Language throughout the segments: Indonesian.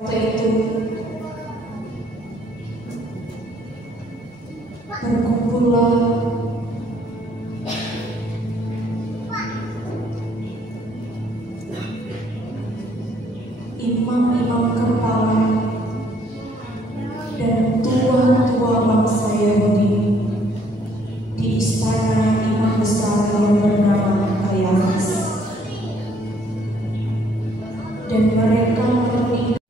Waktu itu berkumpullah imam-imam kepala dan tua-tua bangsa Yahudi di istana imam besar yang bernama Kayafas, dan mereka menikah.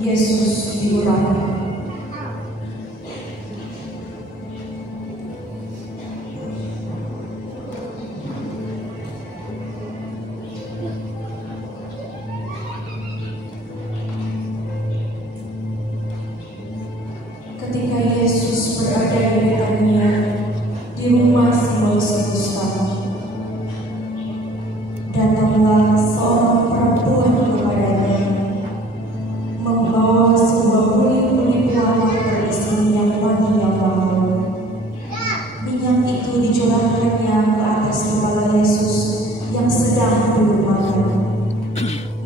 Yesus diurang. Ketika Yesus berada di Betania, di rumah Simon Kustama, datanglah seorang perempuan kepadanya, membawa sebuah kulit-kulit wangi berisi minyak wangi yang mahal. Minyak itu dicurahkannya ke atas kepala Yesus yang sedang duduk makan.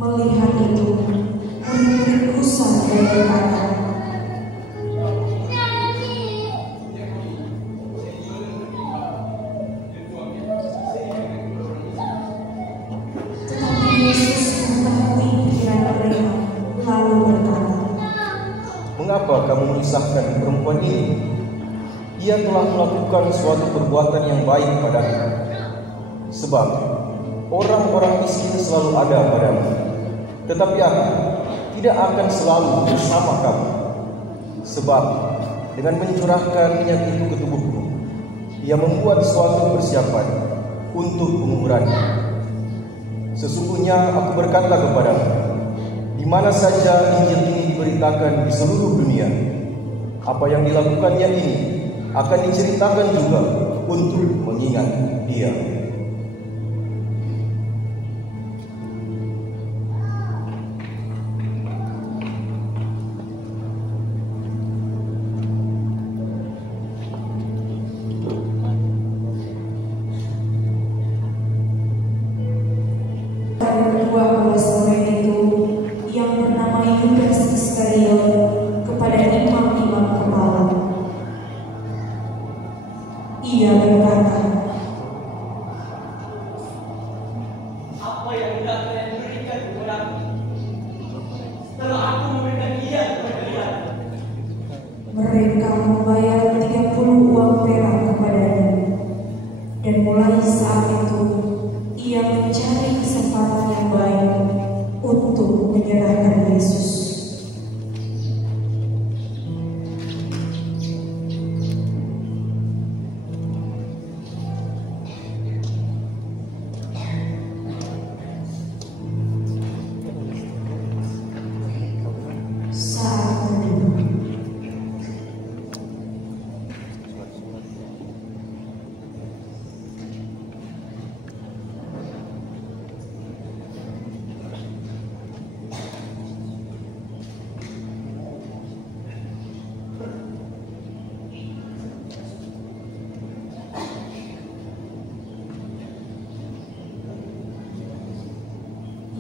Melihat itu, murid-murid gusar dan berkata, tetapi Yesus mengetahui pikiran mereka, lalu berkata, "Mengapa kamu menyusahkan perempuan ini? Ia telah melakukan suatu perbuatan yang baik padaku. Sebab orang-orang miskin selalu ada padamu, tetapi aku tidak akan selalu bersama kamu. Sebab dengan mencurahkan minyak itu ke tubuhmu, ia membuat suatu persiapan untuk penguburannya. Sesungguhnya aku berkata kepadamu, di mana saja Injil ini diberitakan di seluruh dunia, apa yang dilakukannya ini akan diceritakan juga untuk mengingat dia." kedua belas orang itu yang bernama Yudas Iskariot kepada imam-imam kepala. Ia berkata, "Apa yang hendak kalian berikan kepadaku setelah aku memberikan ia kepada dia?" mereka membayar 30 uang perak kepadanya, dan mulai saat itu ia mencari kesempatan yang baik untuk menyerahkan Yesus. Saat teduh.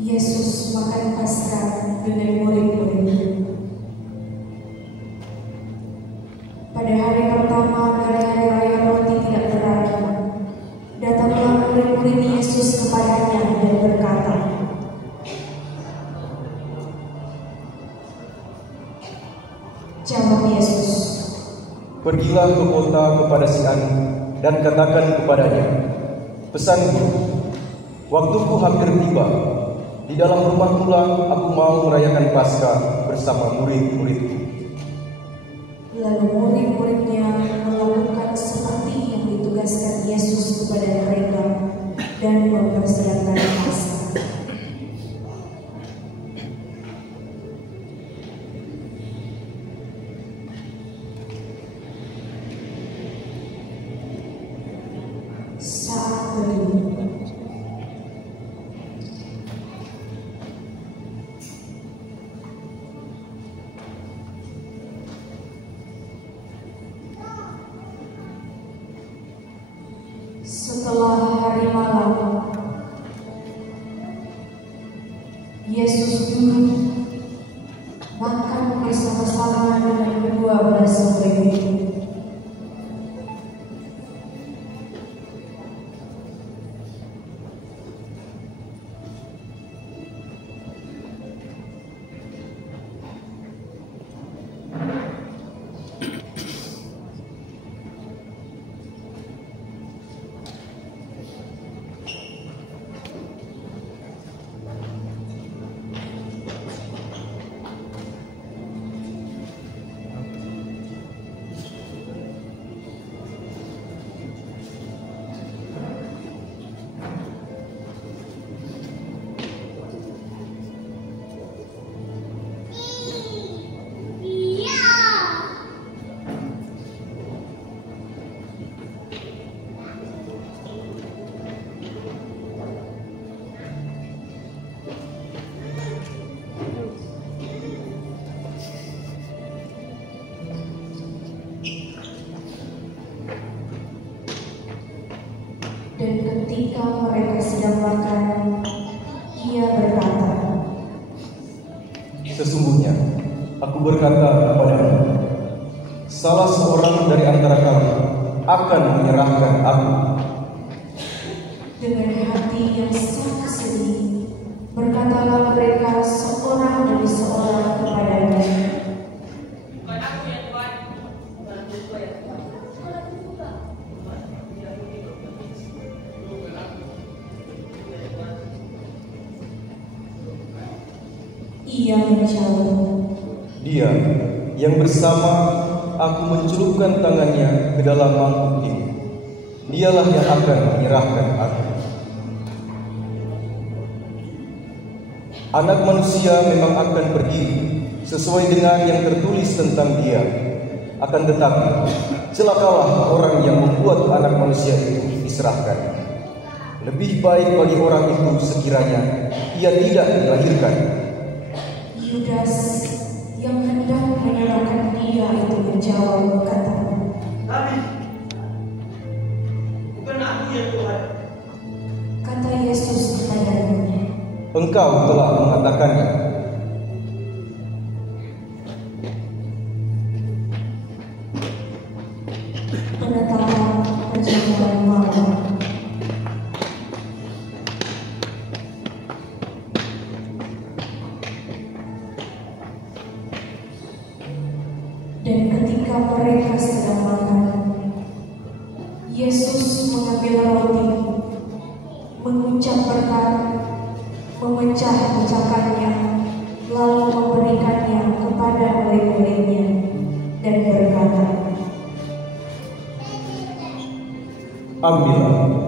Yesus makan Paskah dengan murid-muridnya. Pada hari pertama dari hari raya roti tidak beragi, datanglah murid-murid Yesus kepadanya dan berkata, jawab Yesus, "Pergilah ke kota kepada si Ani dan katakan kepadanya, pesanku, waktuku hampir tiba. Di dalam rumah pula aku mau merayakan Paskah bersama murid-muridku." Lalu murid-muridnya melakukan seperti yang ditugaskan Yesus kepada mereka dan mempersiapkan Paskah. Saat teduh. malam, Yesus duduk makan bersama-sama dengan kedua belas murid itu. Dan ketika mereka sedang makan, ia berkata, "Sesungguhnya aku berkata kepadamu, salah seorang dari antara kamu akan menyerahkan aku." Dengan hati yang sangat sedih, berkatalah mereka seorang demi seorang kepadanya, Bukan aku ya Tuhan, bukan aku ya Tuhan. ia menjawab, Dia yang bersama aku mencelupkan tangannya ke dalam mangkuk ini, dialah yang akan menyerahkan aku. Anak manusia memang akan pergi sesuai dengan yang tertulis tentang dia. Akan tetapi, celakalah orang yang membuat anak manusia itu diserahkan. Lebih baik bagi orang itu sekiranya ia tidak dilahirkan. Yudas yang hendak menyerahkan dia itu menjawab berkata, Nabi, bukan aku ya Tuhan. kata Yesus kepadanya, Engkau telah mengatakannya. penetapan perjamuan malam. Dan ketika mereka sedang makan, Yesus mengambil roti, mengucap berkat, memecah-mecahkannya, lalu memberikannya kepada murid-muridnya dan berkata, Ambillah.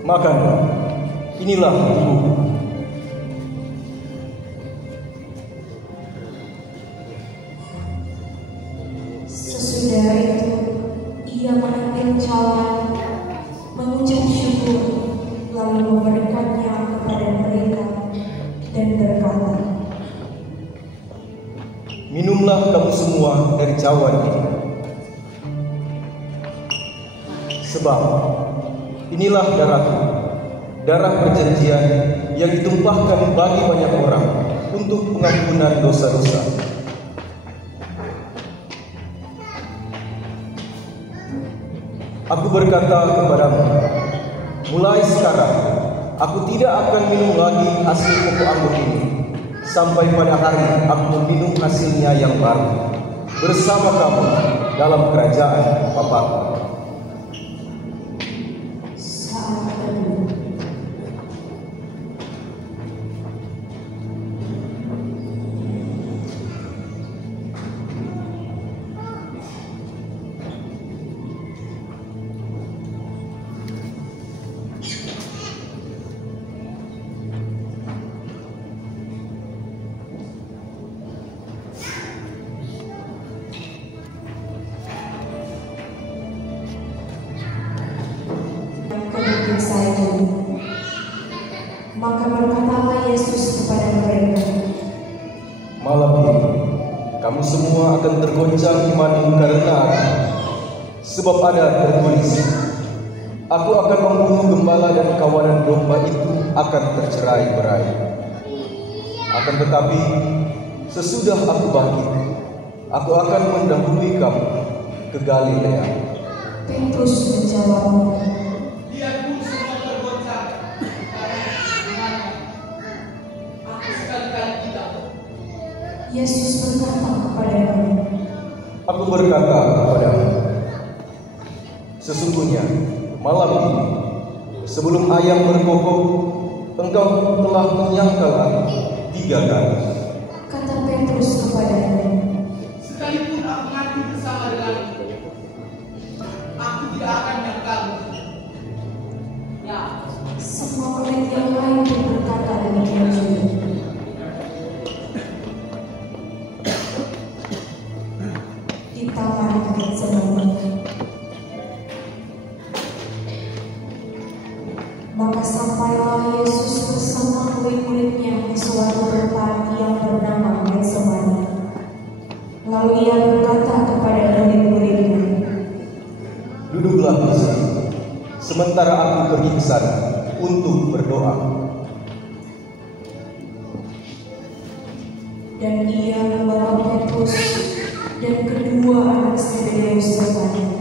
Makanlah, inilah tubuhku. Sesudah itu, ia mengambil cawan, mengucap syukur, lalu memberikannya kepada mereka dan berkata, Minumlah kamu semua dari cawan ini. Sebab inilah darahku, darah perjanjian yang ditumpahkan bagi banyak orang untuk pengampunan dosa-dosa. Aku berkata kepadamu, mulai sekarang aku tidak akan minum lagi hasil pokok anggur ini, sampai pada hari aku meminum hasilnya yang baru bersama kamu dalam kerajaan Bapa. saat teduh. Malam ini kamu semua akan tergoncang iman karena aku. Sebab ada tertulis, aku akan membunuh gembala dan kawanan domba itu akan tercerai-berai. Akan tetapi sesudah aku bangkit, aku akan mendahului kamu ke Galilea. Petrus menjawab, Dia pun semua tergoncang karena imannya. Aku sekali-kali tidak. Yesus berkata kepadanya, Aku berkata kepadamu, sesungguhnya malam ini sebelum ayam berkokok, engkau telah menyangkal aku 3 kali. kata Petrus kepadanya, Sekalipun aku mati bersama denganmu, aku tidak akan menyangkalmu. Ya, semua murid yang lain pun berkata demikian juga. Di taman Getsemani, maka sampailah Yesus bersama murid-muridnya ke suatu tempat yang bernama Getsemani. Lalu ia berkata kepada murid-muridnya, Duduklah di sini, sementara aku pergi ke sana untuk berdoa. dan ia membawa Petrus dan kedua anak Zebedeus sertanya.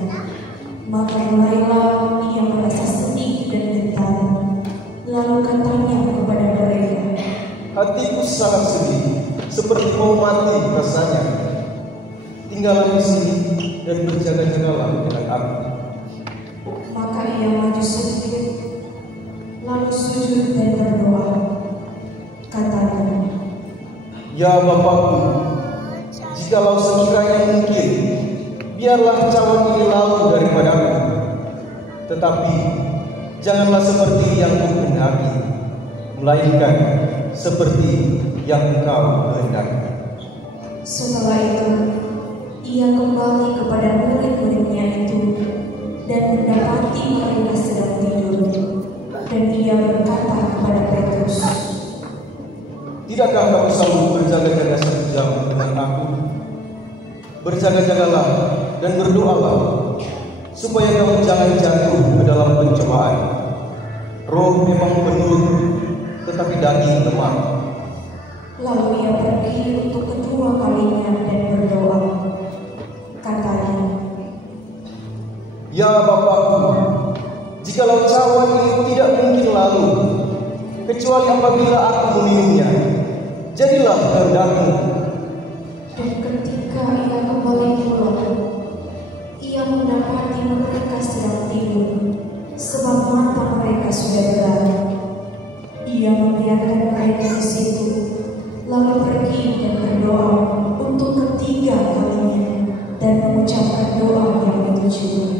Maka mulailah ia merasa sedih dan gentar. Lalu katanya kepada mereka, Hatiku sangat sedih, seperti mau mati rasanya. Tinggallah di sini dan berjaga-jagalah dengan aku. maka ia maju sedikit, lalu sujud dan berdoa. Katanya, Ya Bapakku, jikalau sekiranya mungkin, biarlah cawan ini lalu daripadaku. Tetapi janganlah seperti yang kukehendaki, melainkan seperti yang Engkau kehendaki. setelah itu ia kembali kepada murid-muridnya itu dan mendapati mereka sedang tidur. Dan ia berkata kepada Petrus, Tidakkah kamu selalu berjaga-jaga 1 jam dengan aku? Berjaga-jagalah dan berdoalah, supaya kamu jangan jatuh ke dalam pencobaan. Roh memang penurut, tetapi daging lemah. lalu ia pergi untuk kedua kalinya dan berdoa. Katanya, Ya Bapakku, jikalau cawan ini tidak mungkin lalu, kecuali apabila aku meminumnya, jadilah kehendak-Mu. dan ketika ia kembali pulang, ia mendapati mereka sedang tidur, sebab mata mereka sudah gelap. Ia membiarkan mereka di situ, lalu pergi dan berdoa untuk ketiga kalinya dan mengucapkan doa yang itu juga.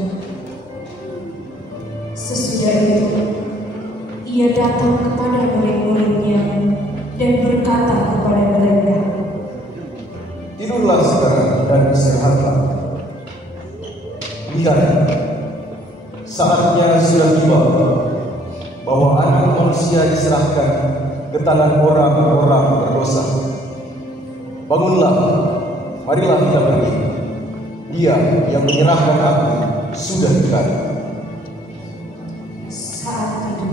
Sesudah itu, ia datang kepada murid-muridnya dan berkata kepada mereka, Tidurlah sekarang dan istirahatlah. Lihat, saatnya sudah tiba bahwa Anak Manusia diserahkan ke tangan orang-orang berdosa. Bangunlah, marilah kita pergi. Dia yang menyerahkan aku sudah dekat. saat itu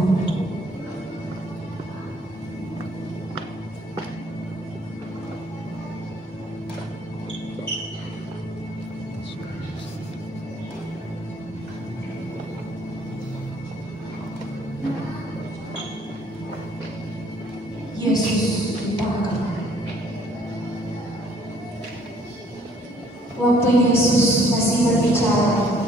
Yesus ditangkap. Waktu Yesus masih berbicara,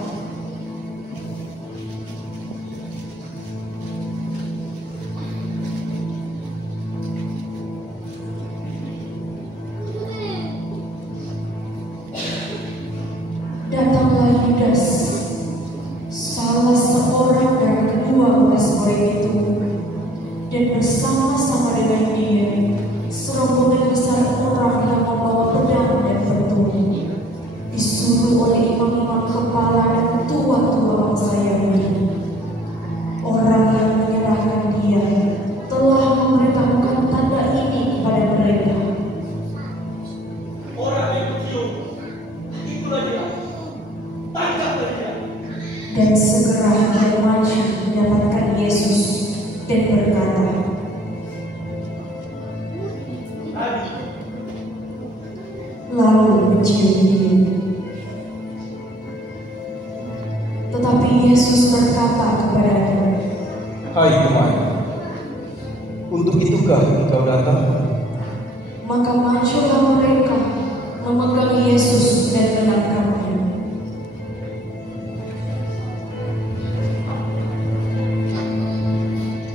datanglah Yudas, salah seorang dari kedua belas murid itu, dan bersama-sama dengan dia serombongan besar orang yang membawa pedang dan batu, disuruh oleh imam-imam kepala dan tua-tua bangsa Yahudi. Orang yang menyerahkan dia telah memberitahukan tanda ini kepada mereka, lalu mencium dia. Tetapi Yesus berkata kepadanya, "Hai teman, untuk itukah engkau datang?" Maka majulah mereka memegang Yesus dan menangkapnya.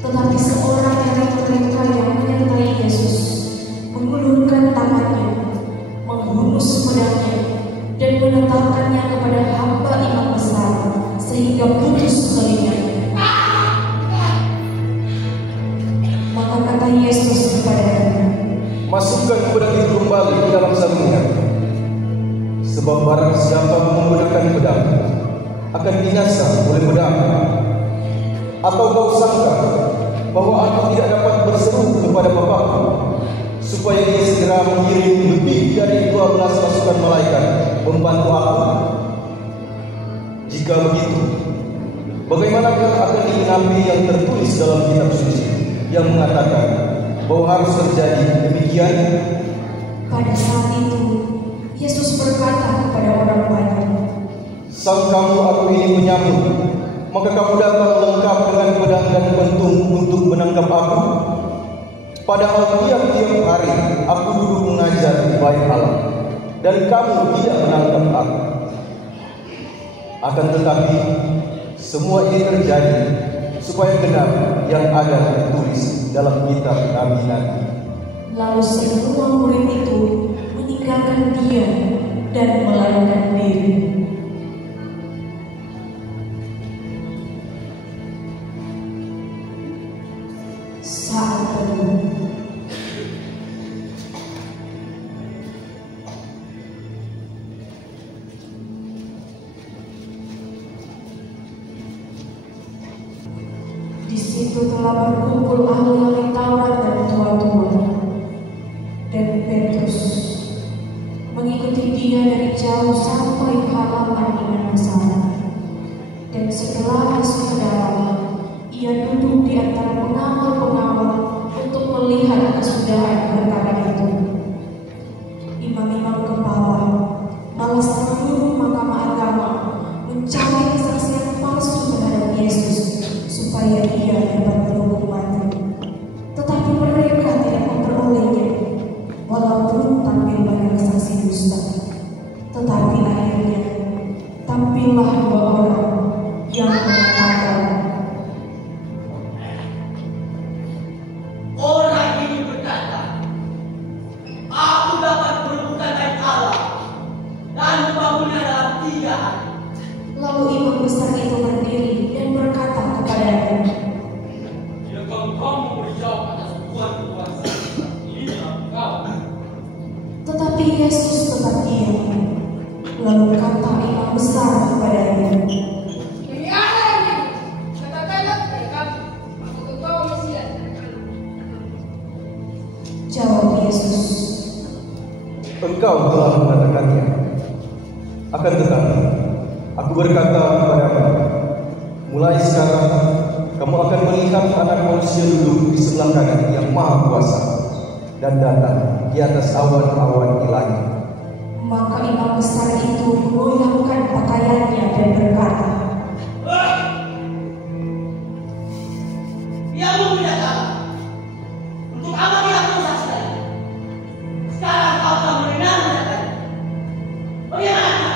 Tetapi seorang dari mereka yang menyertai Yesus mengulurkan tangannya, menghunus pedangnya, dan menetapkannya kepada hamba imam besar, sehingga putus telinganya. Maka kata Yesus kepadanya, "Masukkan pedang itu kembali ke dalam sarungnya. Sebab barang siapa menggunakan pedang akan binasa oleh pedang. Atau kau sangka bahwa aku tidak dapat berseru kepada Bapa-Ku supaya Dia segera mengirim lebih dari 12 pasukan malaikat membantu aku? Jika begitu, bagaimanakah akan digenapi yang tertulis dalam kitab suci yang mengatakan bahwa harus terjadi demikian?" Pada saat itu Yesus berkata kepada orang banyak, "Sang kamu aku ini menyambut, maka kamu datang lengkap dengan pedang dan pentung untuk menangkap aku. Padahal tiap-tiap hari aku duduk mengajar di bait Allah, dan kamu tidak menangkap aku. Akan tetapi semua ini terjadi supaya benar yang ada tertulis dalam kitab nabi-nabi." Lalu semua murid itu meninggalkan dia dan melarikan diri. Saat teduh. Di situ telah berkumpul ahli Taurat dan tua-tua, dan Petrus mengikuti dia dari jauh sampai ke halaman imam besar. Dan setelah masuk ke dalam, ia duduk di antara pengawal-pengawal untuk melihat kesudahan perkara itu. Imam-imam kepala malah seluruh mahkamah agama mencari kesaksian palsu terhadap Yesus supaya ia dapat dihukum mati. Tetapi mereka tidak memperolehnya, walaupun tampil banyak saksi dusta. Tetapi akhirnya tampillah dua orang yang mengatakan, Orang ini berkata, aku dapat berbuka dengan Allah dan membangunnya dalam 3 hari. Lalu imam besar itu berdiri dan berkata kepadanya, Jika engkau berjawab atas tuan-tuan ini engkau. tetapi Yesus tetap diam. Lalu kata imam besar kepadanya, Ini ada ini. Katakanlah kepada kami, apakah engkau Mesias? jawab Yesus, "Engkau telah mengatakannya. Akan tetapi aku berkata kepadamu, mulai sekarang kamu akan melihat Anak Manusia duduk di sebelah kanan yang Maha Kuasa dan datang di atas awan-awan di langit." Maka imam besar itu mengoyakkan pakaiannya dan berkata, Dia belum tidak tahu. Untuk apa dia bersaksi? Sekarang kau telah mendengarnya. Bagaimana?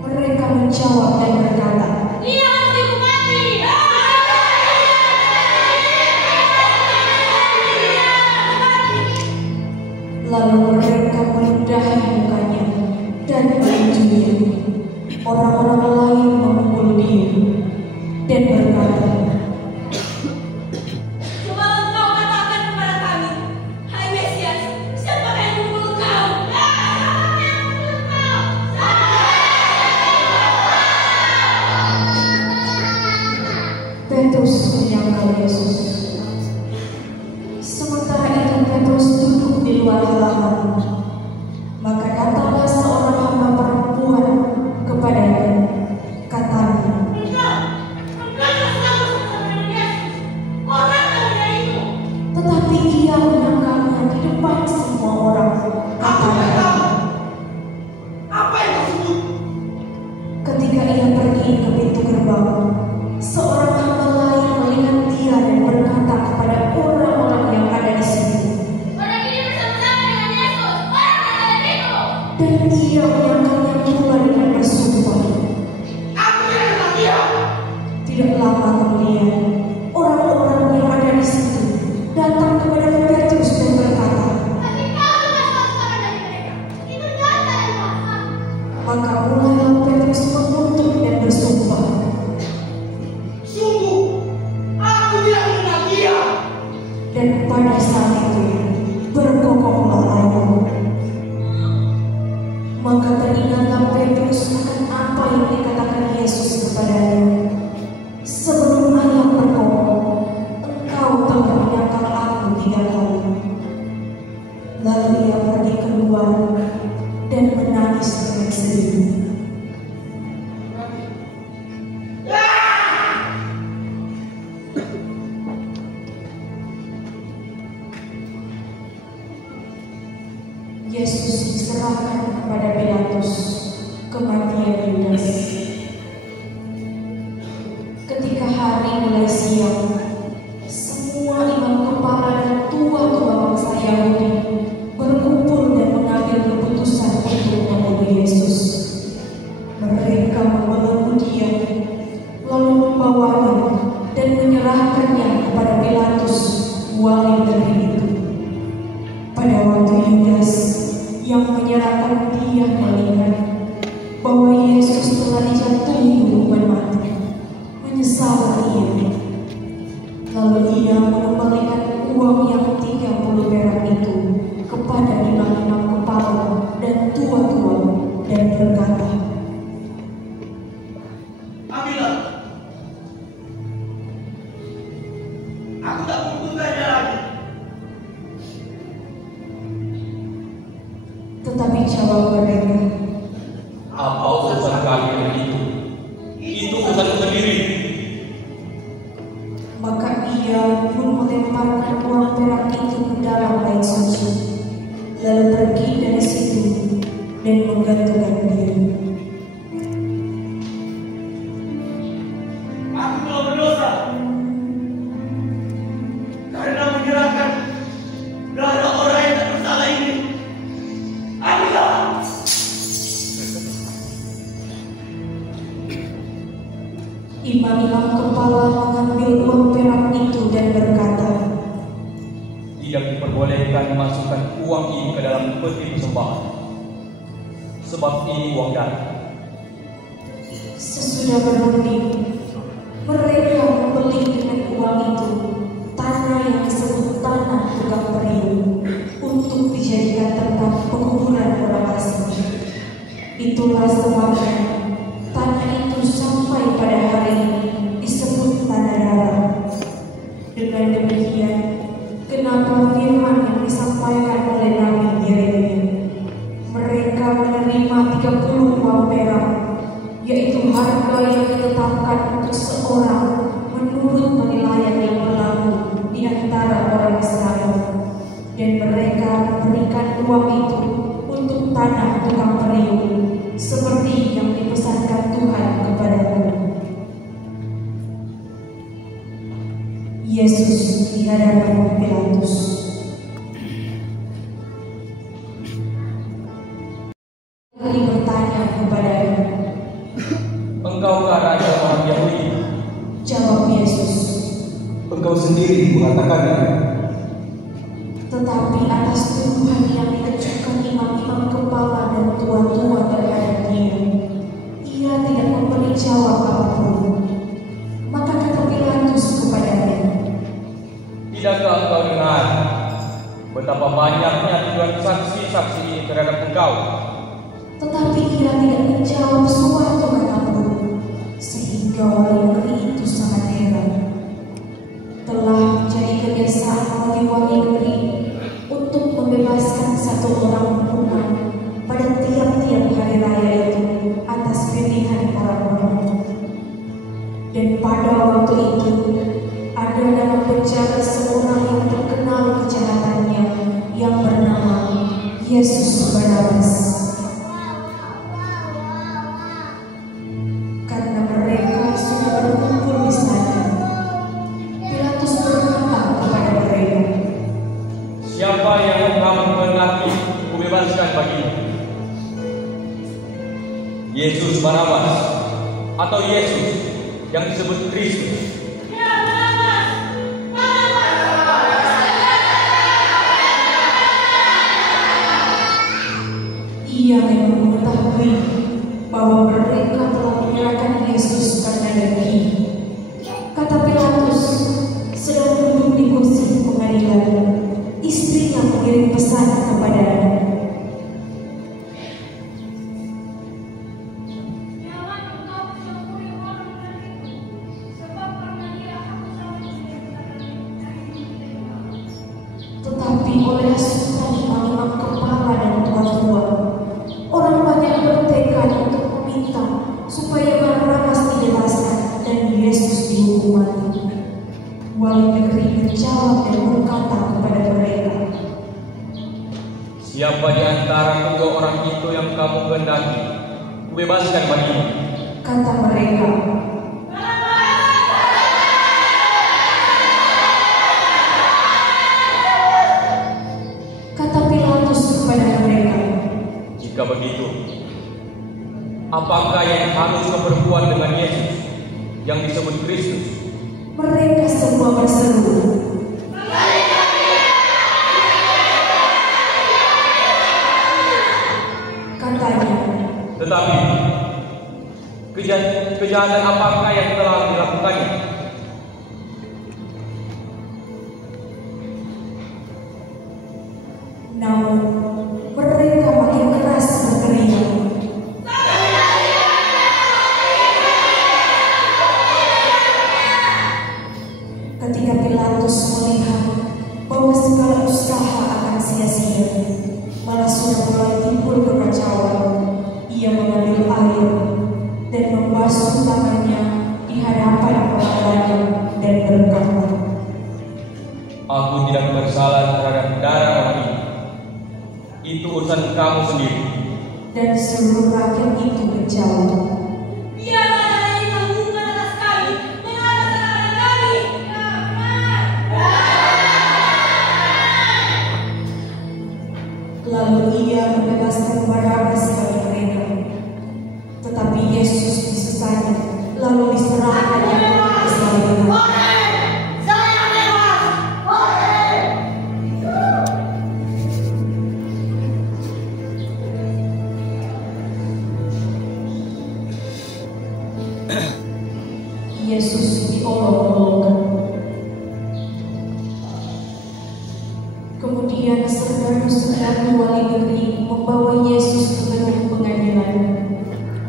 mereka menjawab dan berkata, Dia harus dihukum mati. lalu mereka merendahi mukanya dan menujunya. Orang-orang lain memukul dia dan berkata, Coba engkau katakan kepada kami, hai Mesias, siapa yang memukul kau? Siapa yang memukul kau? dan ia menyangkalnya pula dengan bersumpah. Aku tidak anak dia. Tidak lama kemudian, orang-orang yang ada di situ datang kepada Petrus dan berkata, Tapi kau adalah salah dari mereka. Itu nyata dan fakta. maka mulailah Petrus mengutuk dan bersumpah. Sungguh, aku tidak mengenal dia. Dan pada saat itu berkokoklah air. Maka teringatlah Petrus akan apa yang dikatakan Yesus kepadanya. Sebelum ayam berkokok, engkau telah menyangkal aku 3 kali. Lalu ia pergi keluar dan menangis dengan sedih. Yesus diserahkan kepada Pilatus, kematian Yudas. Ketika hari mulai siang, semua imam kepala dan tua-tua bangsa Yahudi berkumpul dan mengambil keputusan untuk membunuh Yesus. Mereka membelenggu dia, lalu membawanya dan menyerahkannya kepada Pilatus, wali negeri itu. Pada waktu Yudas yang menyerahkan dia melihat bahwa Yesus telah dijatuhi hukuman mati, menyesal ia. Lalu ia mengembalikan uang yang 30 perak itu kepada imam-imam kepala dan tua-tua dan berkata, Ambillah. Aku tak membutuhkannya lagi. tetapi jawab mereka, Apa urusan kami dengan itu? Itu urusan sendiri. maka ia pun melemparkan uang perak itu ke dalam bait suci, lalu pergi dari situ dan menggantungkan diri. Aku telah berdosa karena menyerahkan darah orang yang tak bersalah ini. Ambillah. Imam-imam kepala mengambil uang perak itu dan berkata, Tidak diperbolehkan memasukkan uang ini ke dalam peti persembahan, sebab ini uang darah. sesudah berunding, mereka membeli dengan uang itu tanah yang disebut tanah tukang periuk untuk dijadikan tempat penguburan orang asing. Itulah sebabnya tanah itu sampai pada hari ini disebut tanah darah. Dengan demikian, kenapa firman yang disampaikan oleh Nabi Yeremia, mereka menerima 30 uang perak, yaitu harga yang ditetapkan untuk seorang menurut penilaian yang berlaku di antara orang Israel, dan mereka memberikan uang itu untuk tanah tukang periuk, seperti yang dipesankan Tuhan kepadaku. Yesus di hadapan Pilatus. Kali bertanya kepadanya, Engkaukah raja orang Yahudi? jawab Yesus, Engkau sendiri mengatakannya. tetapi atas tuduhan yang diajukan imam-imam kepala dan tua-tua terhadap dia, ia tidak memberi jawab apapun. Maka kata Pilatus kepadanya, Tidakkah engkau dengar betapa banyaknya tuduhan saksi-saksi ini terhadap engkau? tetapi ia tidak menjawab suatu apapun, sehingga wali negeri itu sangat heran. Telah menjadi kebiasaan wali-wali negeri untuk membebaskan satu orang hukuman pada tiap-tiap hari raya itu atas pilihan para ulama. Dan pada waktu itu ada dalam penjara seorang yang terkenal kejahatannya yang bernama Yesus Barnabas. Karena mereka sudah berkumpul di sana, Pilatus berkata kepada mereka, Siapa yang kamu kehendaki kubebaskan bagimu? Yesus Barabas atau Yesus yang disebut Kristus. Ia memang mengetahui bahwa mereka telah menyerahkan Yesus karena daging. Kata Pilatus, sedang duduk di kursi pengadilan, istrinya mengirim pesan kepadanya. Tetapi oleh sultan imam kepala dan tua-tua, orang banyak bertekad untuk meminta supaya Barabas dibebaskan dan Yesus dihukum mati. Wali negeri menjawab dan berkata kepada mereka, Siapa di antara kedua orang itu yang kamu kehendaki, kubebaskan bagimu. Kata mereka, kata Pilatus kepada mereka, Jika begitu, apakah yang harus kau perbuat dengan Yesus yang disebut Kristus? mereka semua berseru, katanya, Tetapi kejahatan apakah yang telah dilakukannya? namun mereka makin keras berteriak. Ketika Pilatus melihat bahwa segala usaha akan sia-sia, malah sudah mulai timbul kekacauan, ia mengambil air dan membasuh tangannya di hadapan orang dan berkata, Aku tidak bersalah terhadap darah orang ini. Itu urusan kamu sendiri. dan seluruh rakyat itu menjawab, Biarlah darah ini tanggungan atas kami, mengatas anak-anak kami. Lalu ia membebaskan Barabas bagi mereka. Tetapi Yesus disesatkan, lalu diserahkan ke salibkan. Yesus diolok-olokkan. Kemudian saudara-saudara wali negeri membawa Yesus ke gedung pengadilan,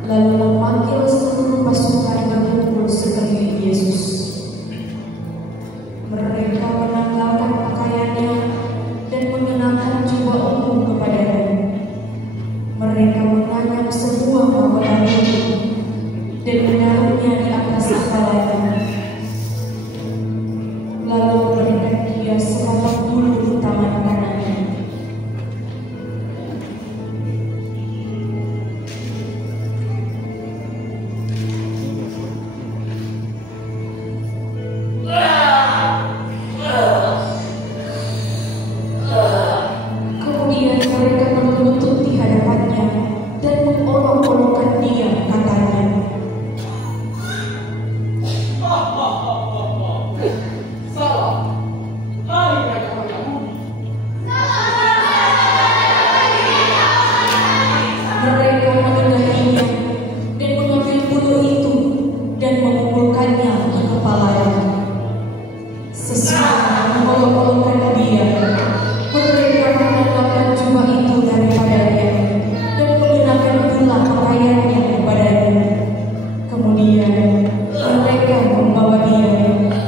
lalu memanggil seluruh pasukan berkumpul sekeliling Yesus. Mereka menanggalkan pakaiannya dan mengenakan jubah ungu kepadanya. Mereka menganyam sebuah mawar ungu dan menaruhnya di atas kepalanya. Lalu memberikan dia sepotong bulu di tangan kanannya. Kemudian mereka berlutut di hadapannya dan mengolok-olokkan dia, katanya, Salah. Hai mereka orang Yahudi. mereka menengahinya dan mengambil bulu itu dan memukulkannya ke kepalanya. Sesudah mengolok-olokkan dia, mereka mengenakan jubah itu daripadanya dan mengenakan pula pakaiannya kepadanya. Kemudian mereka membawa dia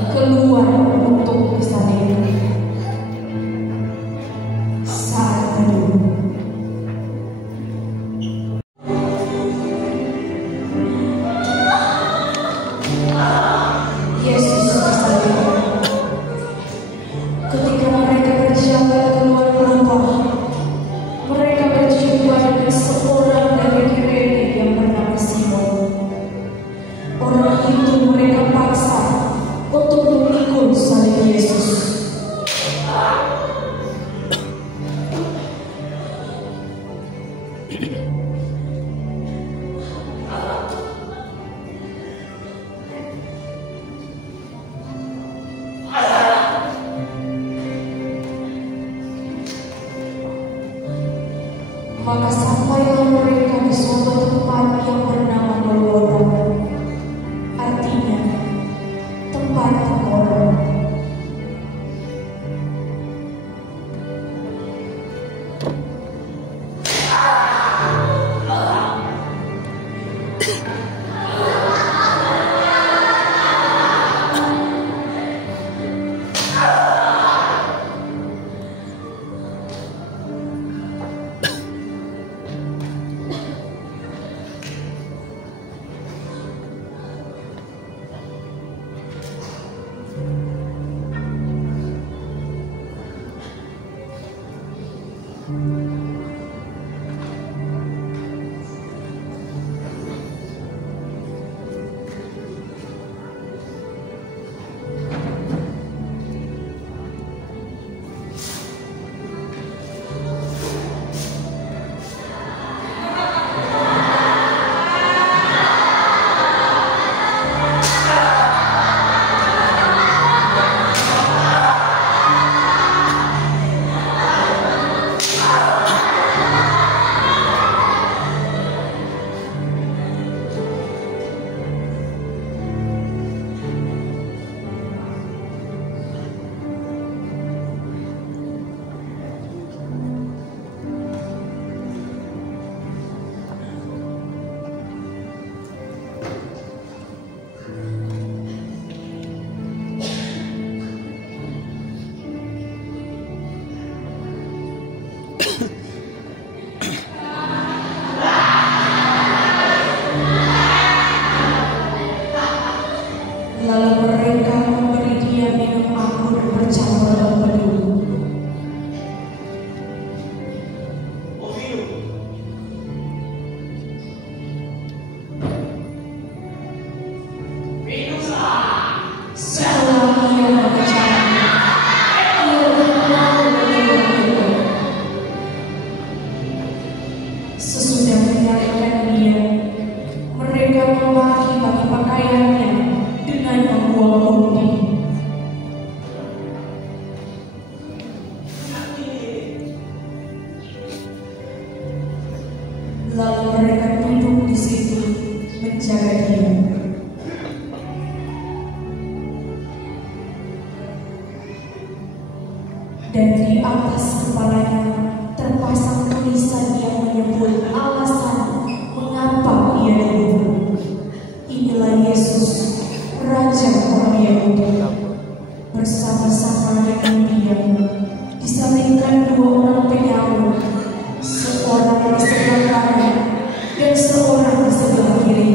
keluar untuk disalibkan. Saat teduh. Yesus disalibkan. Ketika mereka berjalan keluar rumah, mereka berjumpa dengan seorang dari Kirene yang bernama Simon. Orang itu mereka paksa untuk memikul salib Yesus. sampailah mereka di suatu tempat yang bernama Golgota, artinya tempat tengkorak. Lalu mereka memberi dia minum anggur bercampur empedu. Setelah ia memecahnya, ia berlalu menyuruh. Sesudah menyalakan dia, mereka membagi-bagi pakaiannya dengan membuang umbi. Lalu mereka duduk di situ menjaga dia. Dan di atas kepalanya terpasang tulisan yang menyebut alasan mengapa dia dibunuh. Inilah Yesus, Raja orang Yahudi. Bersama-sama dengan dia disalibkan dua orang penyamun, seorang di sebelah kanan dan seorang di sebelah kiri.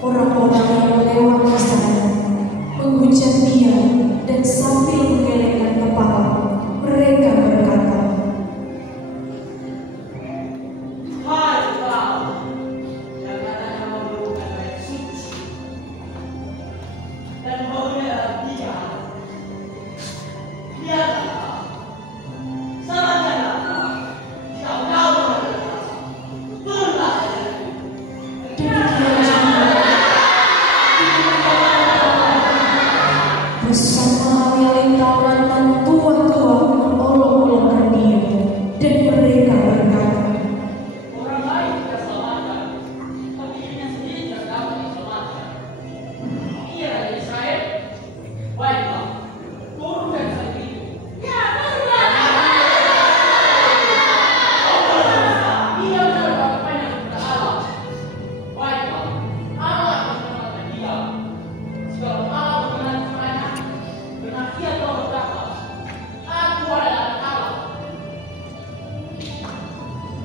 Orang-orang yang lewat di sana menghujat dia dan sambil menggelengkan kepala mereka berkata, Hai kau yang katanya memerlukan air suci dan maunya dia, lihatlah, salah janganlah jika kau berkata, turunlah dari bersama elit-elit dan tua-tua mengolok-olokkan dia dan mereka berkata, orang lain tidak selamatkan, tapi dirinya sendiri tidak dapat diselamatkan. Ia dari Israel, baiklah, turun dari salib itu. Ya, turunlah. Ia adalah bapa yang kepada Allah. Baiklah, Allah akan menyelamatkan dia. Jika Allah berkenan kepadanya, karena ia telah berkata, Aku adalah anak Allah.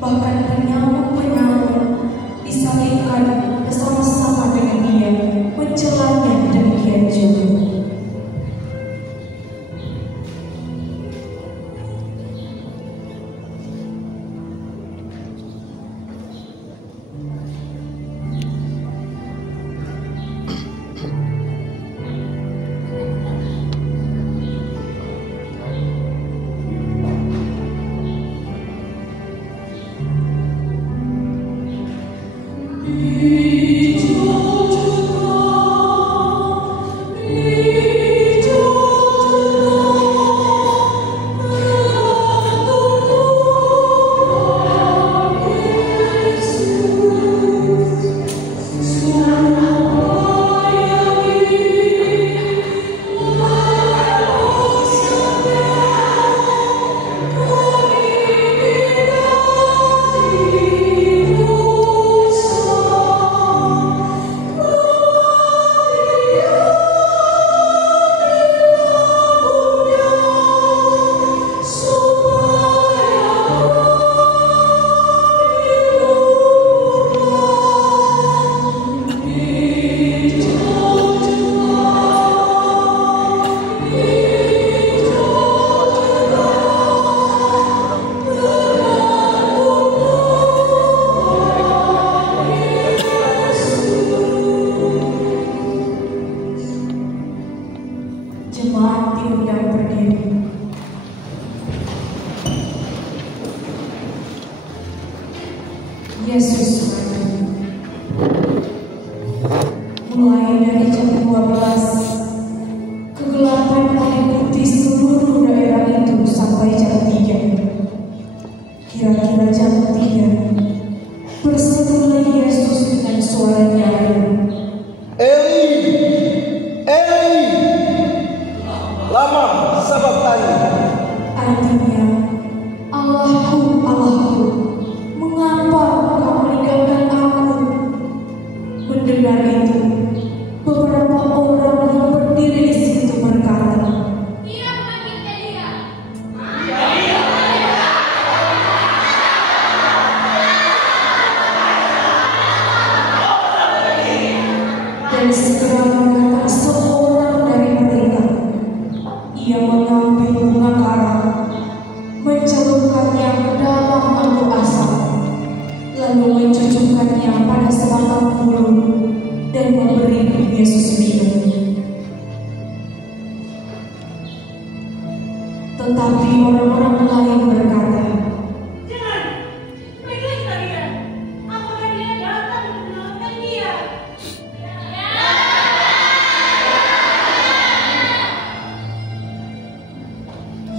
bahkan penyamun-penyamun disalibkan bersama-sama dengan dia, mencelanya demikian juga. Yesus mati. Mulai dari jam 12, kegelapan meliputi seluruh daerah itu sampai jam 3. Kira-kira jam 3, berserulah Yesus dengan suara nyaring, Eli, Eli, lama sabachthani. artinya, Allahku, Allahku, mengapa engkau meninggalkan aku? Mendengar itu, beberapa orang yang berdiri di situ berkata, Dia memanggil Elia. dan segera datang seorang dari mereka. Ia mengambil bunga karang, mencelupkannya ke dalam anggur asam, lalu mencucukkannya pada sebatang bulu dan memberi Yesus minum. Tetapi orang-orang lain berkata, Jangan, pergilah dia. Apakah dia datang untuk menyelamatkan dia?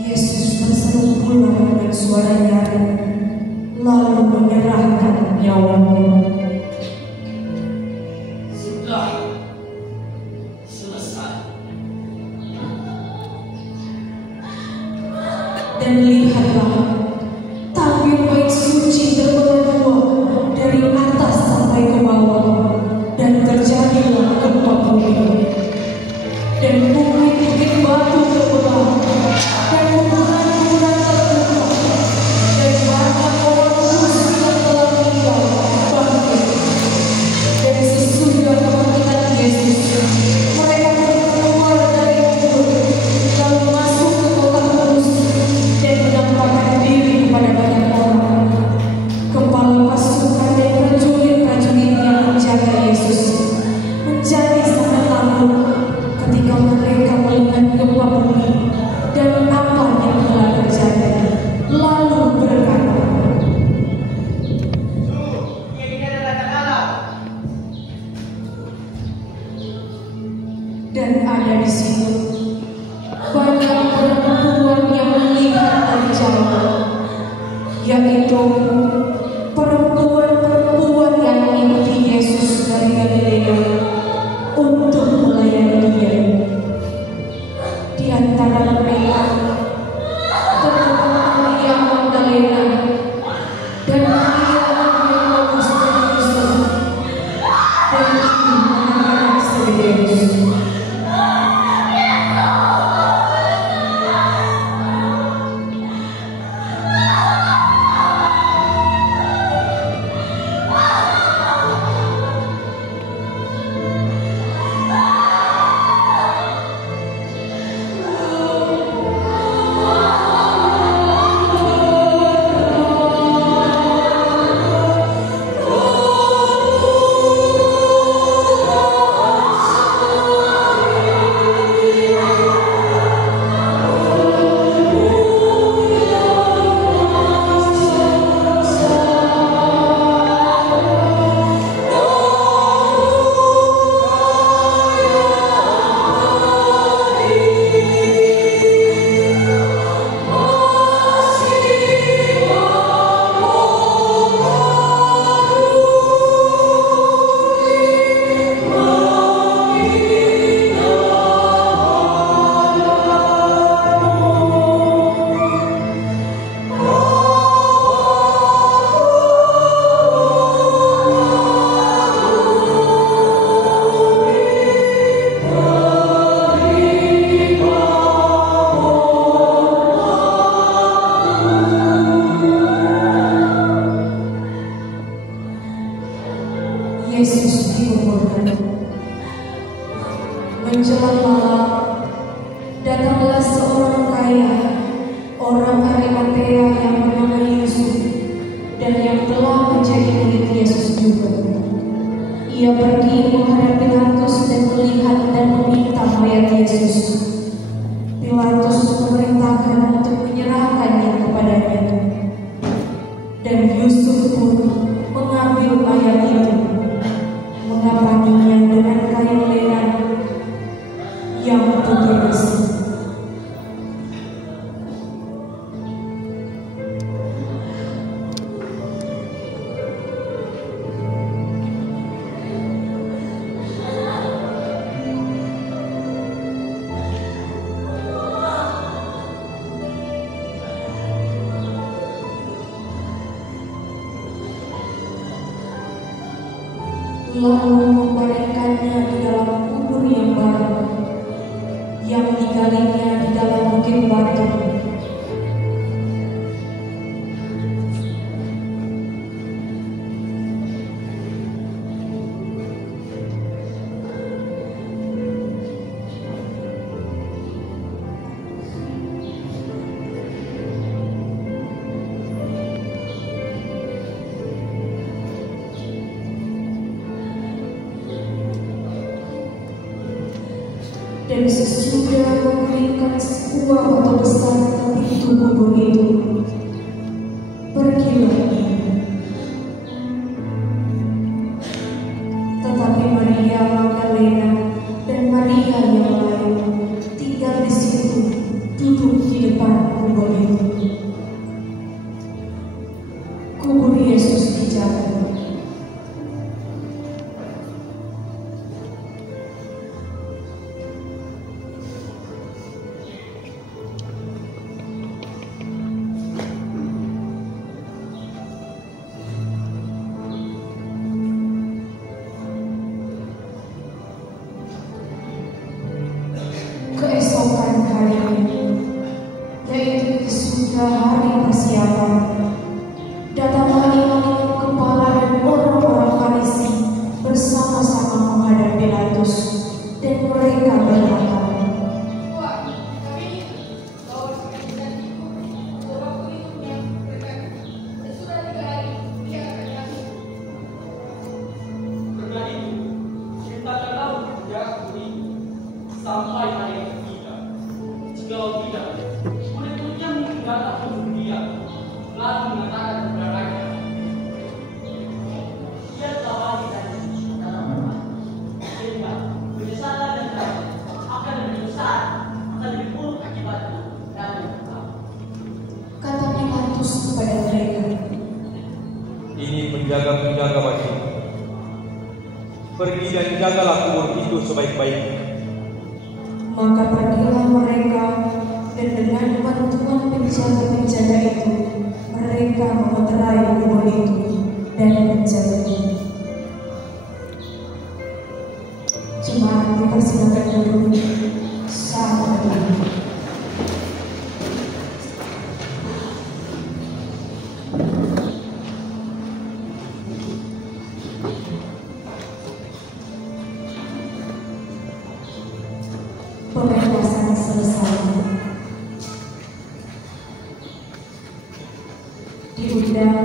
Yesus berseru pula dengan suara nyaring, lalu menyerahkan nyawanya. Sudah selesai. Dan lihatlah, tabir bait suci terbelah dua dari atas sampai ke bawah, dan terjadilah gempa bumi. Dan bukit-bukit batu terbelah, dan kuburan-kuburan terbuka, dan banyak orang kudus yang telah meninggal bangkit. Dan sesudah kebangkitan Yesus, mereka keluar dari kubur, lalu masuk ke kota kudus dan menampakkan diri kepada banyak orang. Kepala pasukan dan prajurit-prajurit yang menjaga Yesus menjadi sangat takut ketika mereka melihat gempa bumi dan apa yang telah terjadi. Lalu berkata, Ini adalah Allah. dan ada di situ banyak perempuan yang melihat dari jauh, yaitu perempuan-perempuan yang mengikuti Yesus dari Galilea untuk melayani Dia. Di antara mereka terdapat Maria Magdalena dan Maria Magdalena dan Yusuf dan anak-anak Zebedeus. Yesus dikuburkan. Menjelang malam, datanglah seorang kaya, orang Arimatea yang bernama Yusuf, dan yang telah menjadi murid Yesus juga. Ia pergi menghadap Pilatus dan melihat dan meminta mayat Yesus. Pilatus memerintahkan untuk menyerahkannya kepadanya. Dan Yusuf pun mengambil lalu membaringkannya di dalam kubur yang baru, yang digalinya di dalam bukit batu. Dan sesudah mengeringkan sebuah batu besar ke pintu kubur itu, pergilah ia. Tetapi Maria Magdalena dan Maria yang lain tinggal di situ, duduk di depan kubur itu. Kubur Yesus dijaga. Keesokan harinya, yaitu sesudah hari persiapan, datanglah imam-imam kepala dan orang-orang Farisi bersama-sama menghadap Pilatus, dan mereka berkata, sampai hari yang ketiga. Jikalau tidak, murid-muridnya mungkin datang untuk dia, lalu mengatakan kepada rakyat, dia telah mati dari dalam rumah, sehingga penyesalan dan dosa akan lebih besar, akan lebih buruk akibatnya dari yang pertama. kata Pilatus kepada mereka, Ini penjaga-penjaga batu. Pergi dan jagalah kubur itu sebaik-baiknya. Maka pergilah mereka, dan dengan bantuan penjaga-penjaga itu, mereka memeterai kubur itu dan menjaganya. Jemaat dipersilakan duduk sama berdiri. Pementasan selesai. Diundang